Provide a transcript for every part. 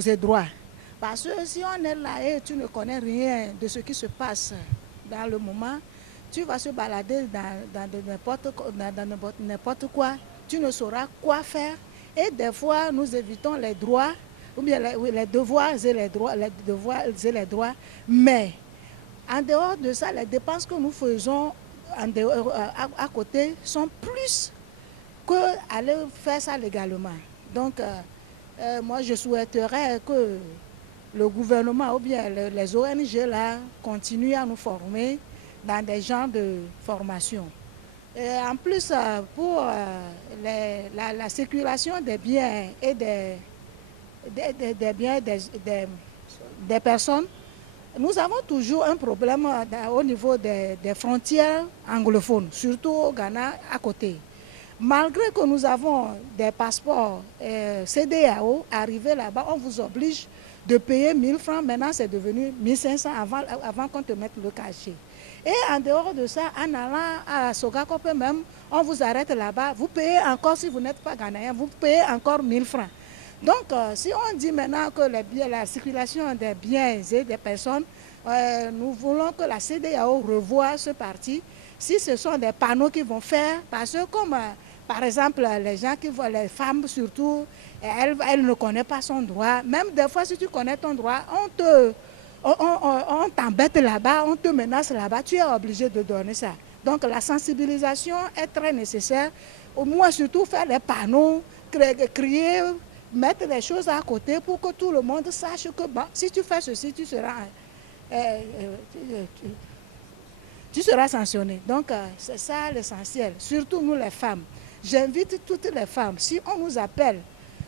ses droits. Parce que si on est là et tu ne connais rien de ce qui se passe dans le moment, tu vas se balader dans n'importe quoi, tu ne sauras quoi faire. Et des fois, nous évitons les droits, ou bien les devoirs et les droits, mais en dehors de ça, les dépenses que nous faisons à côté sont plus qu'aller faire ça légalement. Donc, moi, je souhaiterais que le gouvernement ou bien les ONG là continuent à nous former dans des genres de formation. Et en plus, pour la circulation des biens et des biens des personnes, nous avons toujours un problème au niveau des frontières anglophones, surtout au Ghana à côté. Malgré que nous avons des passeports CEDEAO, arrivé là-bas, on vous oblige de payer 1000 francs. Maintenant, c'est devenu 1500 avant qu'on te mette le cachet. Et en dehors de ça, en allant à Sogakope même, on vous arrête là-bas. Vous payez encore, si vous n'êtes pas ghanéen, vous payez encore 1000 francs. Donc, si on dit maintenant que la circulation des biens et des personnes, nous voulons que la CEDEAO revoie ce parti. Si ce sont des panneaux qu'ils vont faire, parce que comme par exemple les gens qui voient les femmes surtout, elles ne connaissent pas son droit. Même des fois, si tu connais ton droit, on t'embête là-bas, on te menace là-bas, tu es obligé de donner ça. Donc la sensibilisation est très nécessaire. Au moins surtout faire des panneaux, crier, mettre des choses à côté pour que tout le monde sache que bon, si tu fais ceci, tu seras sanctionné. Donc, c'est ça l'essentiel, surtout nous les femmes. J'invite toutes les femmes, si on nous appelle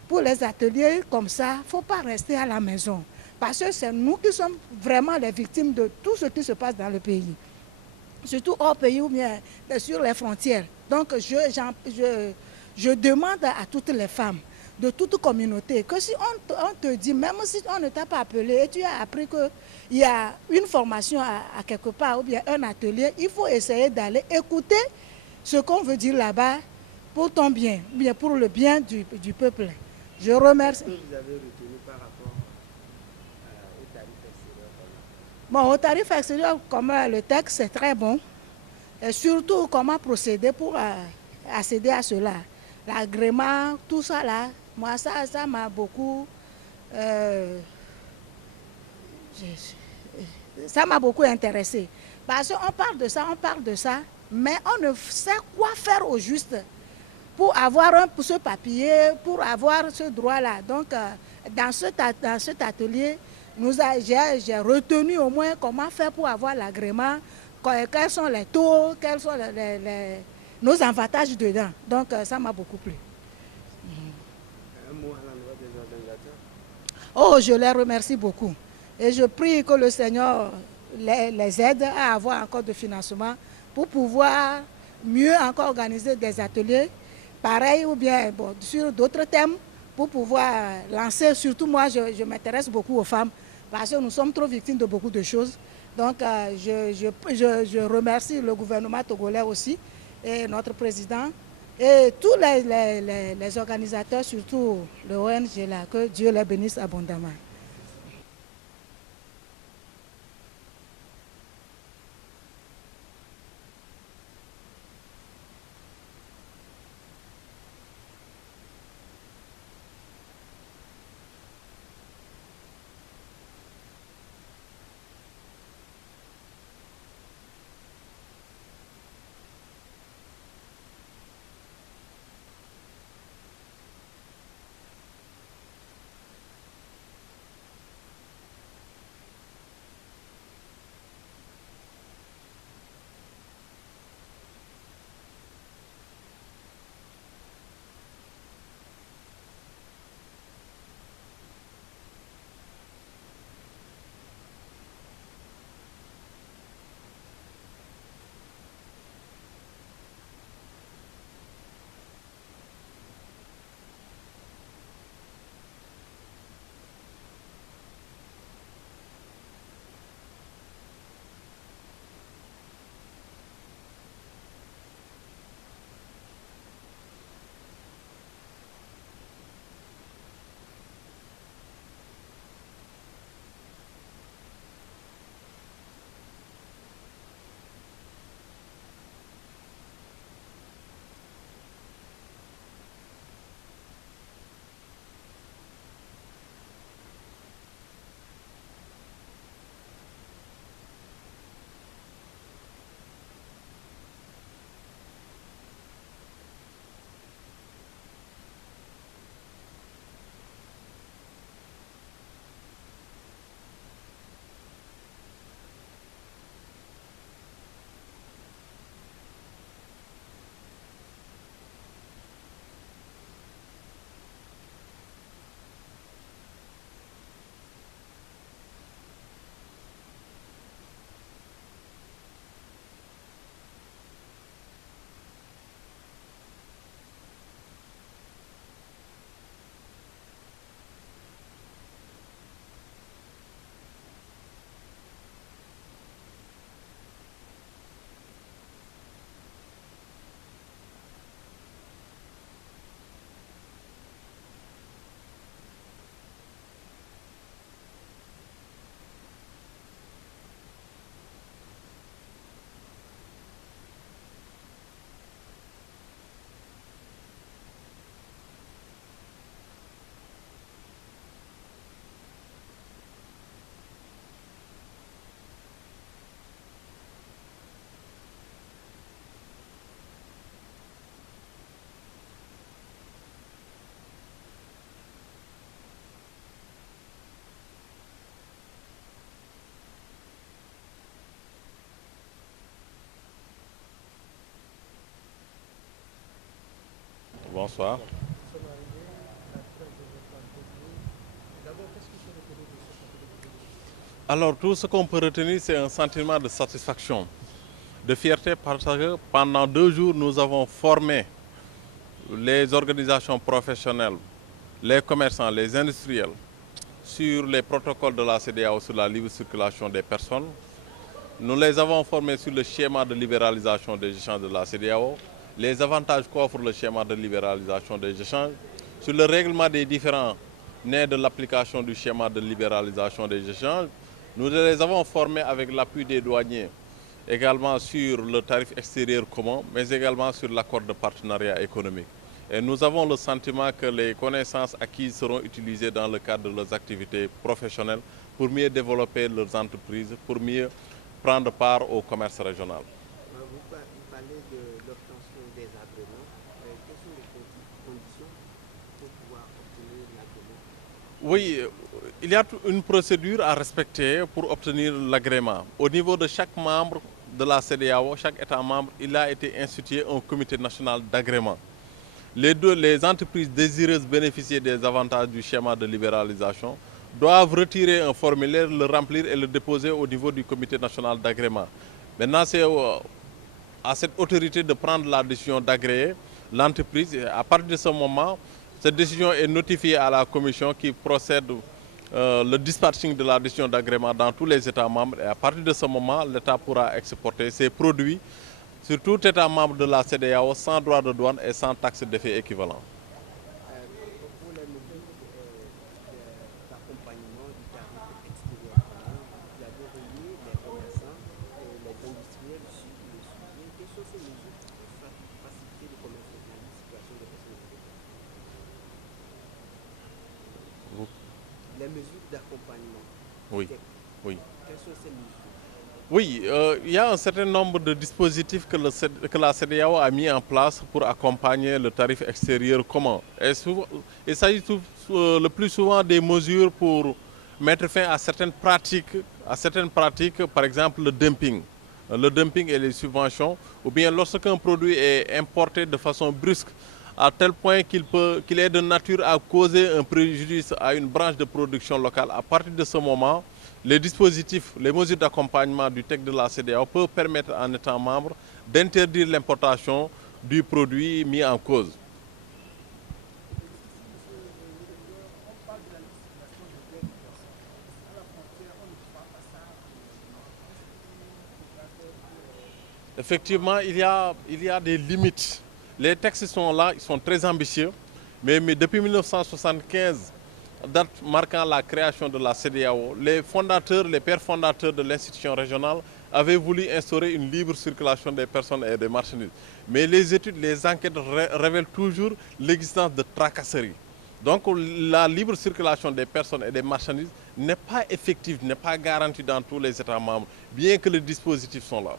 pour les ateliers comme ça, il ne faut pas rester à la maison. Parce que c'est nous qui sommes vraiment les victimes de tout ce qui se passe dans le pays. Surtout hors pays ou bien sur les frontières. Donc, je demande à toutes les femmes de toute communauté que si on te dit, même si on ne t'a pas appelé et tu as appris qu'il y a une formation à quelque part ou bien un atelier, il faut essayer d'aller écouter ce qu'on veut dire là-bas pour ton bien, ou bien pour le bien du peuple. Je remercie. Qu'est-ce que vous avez retenu par rapport au tarif extérieur commun? Bon, au tarif extérieur commun, le texte c'est très bon. Et surtout comment procéder pour accéder à cela. L'agrément, tout ça là, moi ça m'a beaucoup ça m'a beaucoup intéressé. Parce qu'on parle de ça, mais on ne sait quoi faire au juste pour avoir ce papier, pour avoir ce droit-là. Donc, dans cet atelier, j'ai retenu au moins comment faire pour avoir l'agrément, quels sont les taux, quels sont nos avantages dedans. Donc, ça m'a beaucoup plu. Un mot à l'endroit des organisateurs? Oh, je les remercie beaucoup. Et je prie que le Seigneur les aide à avoir encore de financement pour pouvoir mieux encore organiser des ateliers pareils ou bien bon, sur d'autres thèmes pour pouvoir lancer. Surtout moi, je m'intéresse beaucoup aux femmes parce que nous sommes trop victimes de beaucoup de choses. Donc, je remercie le gouvernement togolais aussi et notre président et tous les organisateurs, surtout le ONG là, que Dieu les bénisse abondamment. Bonsoir. Alors, tout ce qu'on peut retenir, c'est un sentiment de satisfaction, de fierté, parce que pendant 2 jours, nous avons formé les organisations professionnelles, les commerçants, les industriels, sur les protocoles de la CEDEAO sur la libre circulation des personnes. Nous les avons formés sur le schéma de libéralisation des échanges de la CEDEAO, les avantages qu'offre le schéma de libéralisation des échanges, sur le règlement des différends nés de l'application du schéma de libéralisation des échanges. Nous les avons formés avec l'appui des douaniers, également sur le tarif extérieur commun, mais également sur l'accord de partenariat économique. Et nous avons le sentiment que les connaissances acquises seront utilisées dans le cadre de leurs activités professionnelles pour mieux développer leurs entreprises, pour mieux prendre part au commerce régional. Vous parlez de l'obtention des agréments. Quelles sont les conditions pour pouvoir obtenir l'agrément? Oui, il y a une procédure à respecter pour obtenir l'agrément. Au niveau de chaque membre de la CEDEAO, chaque État membre, il a été institué un comité national d'agrément. Les entreprises désireuses de bénéficier des avantages du schéma de libéralisation doivent retirer un formulaire, le remplir et le déposer au niveau du comité national d'agrément. Maintenant, c'est à cette autorité de prendre la décision d'agréer l'entreprise. À partir de ce moment, cette décision est notifiée à la commission qui procède le dispatching de la décision d'agrément dans tous les États membres. Et à partir de ce moment, l'État pourra exporter ses produits sur tout État membre de la CEDEAO sans droit de douane et sans taxe d'effet équivalent. Pour les mesures d'accompagnement du tarif extérieur commun, vous avez réuni les commerçants et les industriels sur le sujet. Quelles sont ces mesures pour faciliter le commerce et la situation des personnes handicapées? Les mesures d'accompagnement. Oui, oui. Quelles sont ces mesures? Oui, il y a un certain nombre de dispositifs que la CEDEAO a mis en place pour accompagner le tarif extérieur commun. Il s'agit le plus souvent des mesures pour mettre fin à certaines pratiques, par exemple le dumping. Le dumping et les subventions, ou bien lorsqu'un produit est importé de façon brusque, à tel point qu'il est de nature à causer un préjudice à une branche de production locale. À partir de ce moment, les dispositifs, les mesures d'accompagnement du texte de la CEDEAO peuvent permettre à un État membre d'interdire l'importation du produit mis en cause. Effectivement, il y a des limites. Les textes sont là, ils sont très ambitieux, mais depuis 1975, date marquant la création de la CEDEAO, les pères fondateurs de l'institution régionale avaient voulu instaurer une libre circulation des personnes et des marchandises. Mais les études, les enquêtes révèlent toujours l'existence de tracasseries. Donc la libre circulation des personnes et des marchandises n'est pas effective, n'est pas garantie dans tous les États membres, bien que les dispositifs sont là.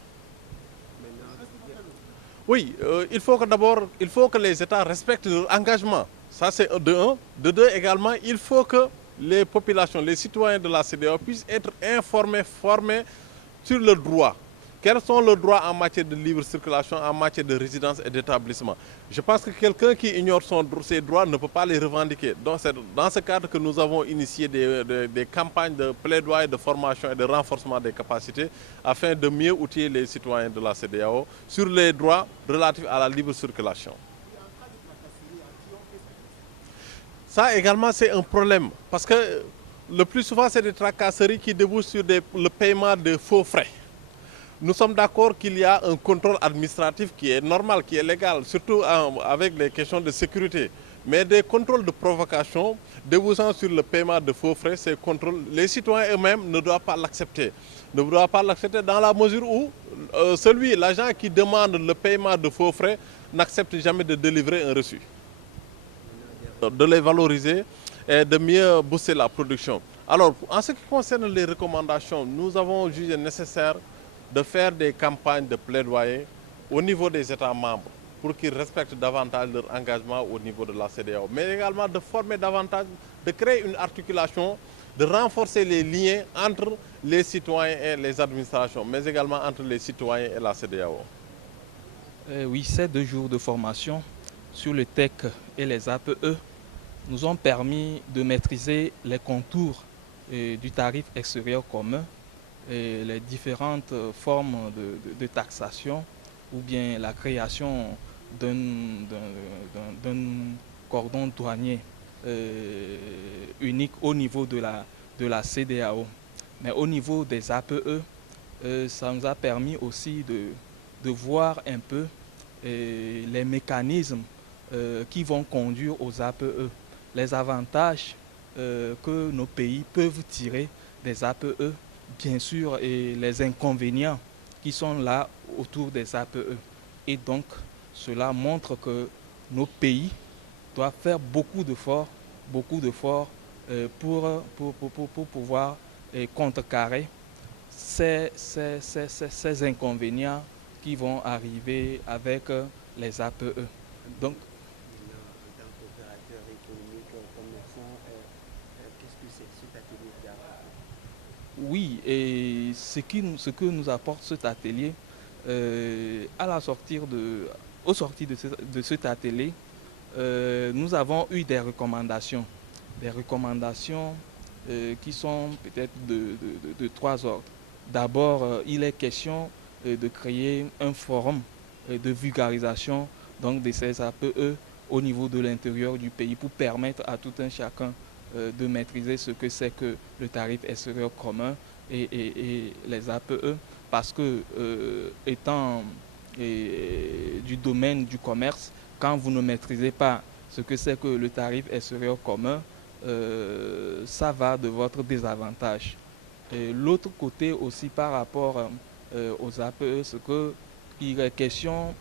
Oui, il faut que les États respectent leur engagement. Ça, c'est de un. De deux, également, il faut que les populations, les citoyens de la CEDEAO puissent être informés, formés sur leurs droits. Quels sont leurs droits en matière de libre circulation, en matière de résidence et d'établissement? Je pense que quelqu'un qui ignore ses droits ne peut pas les revendiquer. Donc c'est dans ce cadre que nous avons initié des campagnes de plaidoyer, de formation et de renforcement des capacités afin de mieux outiller les citoyens de la CEDEAO sur les droits relatifs à la libre circulation. Ça également, c'est un problème parce que le plus souvent, c'est des tracasseries qui débouchent sur le paiement de faux frais. Nous sommes d'accord qu'il y a un contrôle administratif qui est normal, qui est légal, surtout avec les questions de sécurité. Mais des contrôles de provocation débouchant sur le paiement de faux frais, ces contrôles, les citoyens eux-mêmes ne doivent pas l'accepter. Ne doivent pas l'accepter dans la mesure où l'agent qui demande le paiement de faux frais n'accepte jamais de délivrer un reçu. De les valoriser et de mieux booster la production. Alors, en ce qui concerne les recommandations, nous avons jugé nécessaire de faire des campagnes de plaidoyer au niveau des États membres pour qu'ils respectent davantage leur engagement au niveau de la CEDEAO, mais également de former davantage, de créer une articulation, de renforcer les liens entre les citoyens et les administrations, mais également entre les citoyens et la CEDEAO. Oui, ces 2 jours de formation sur le TEC et les APE nous ont permis de maîtriser les contours du tarif extérieur commun et les différentes formes de taxation ou bien la création d'un cordon douanier unique au niveau de la CEDEAO. Mais au niveau des APE, ça nous a permis aussi de voir un peu les mécanismes qui vont conduire aux APE, les avantages que nos pays peuvent tirer des APE, bien sûr, et les inconvénients qui sont là autour des APE. Et donc, cela montre que nos pays doivent faire beaucoup d'efforts pour pouvoir contrecarrer ces inconvénients qui vont arriver avec les APE. Donc, Maintenant, en tant qu'opérateur économique, commerçant, qu'est-ce que cet atelier vous a apporté? oui, et ce que nous apporte cet atelier, au sortir de cet atelier, nous avons eu des recommandations qui sont peut-être de trois ordres. D'abord, il est question de créer un forum de vulgarisation donc de ces APE au niveau de l'intérieur du pays pour permettre à tout un chacun de maîtriser ce que c'est que le tarif extérieur commun et les APE, parce que étant du domaine du commerce, quand vous ne maîtrisez pas ce que c'est que le tarif extérieur commun, ça va de votre désavantage. L'autre côté aussi par rapport aux APE, c'est qu'il est question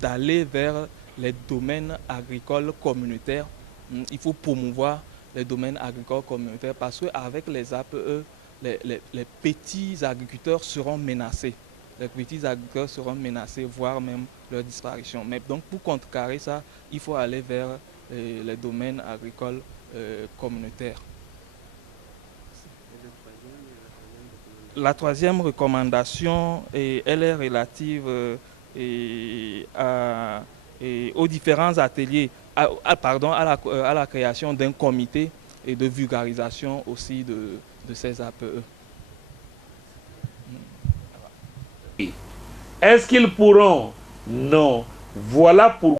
d'aller vers les domaines agricoles communautaires. Il faut promouvoir les domaines agricoles communautaires parce qu'avec les APE, les petits agriculteurs seront menacés. Les petits agriculteurs seront menacés, voire même leur disparition. Mais donc pour contrecarrer ça, il faut aller vers les domaines agricoles communautaires. La troisième recommandation, elle est relative aux différents ateliers, à la création d'un comité et de vulgarisation aussi de ces APE. Est-ce qu'ils pourront? Non. Voilà pourquoi.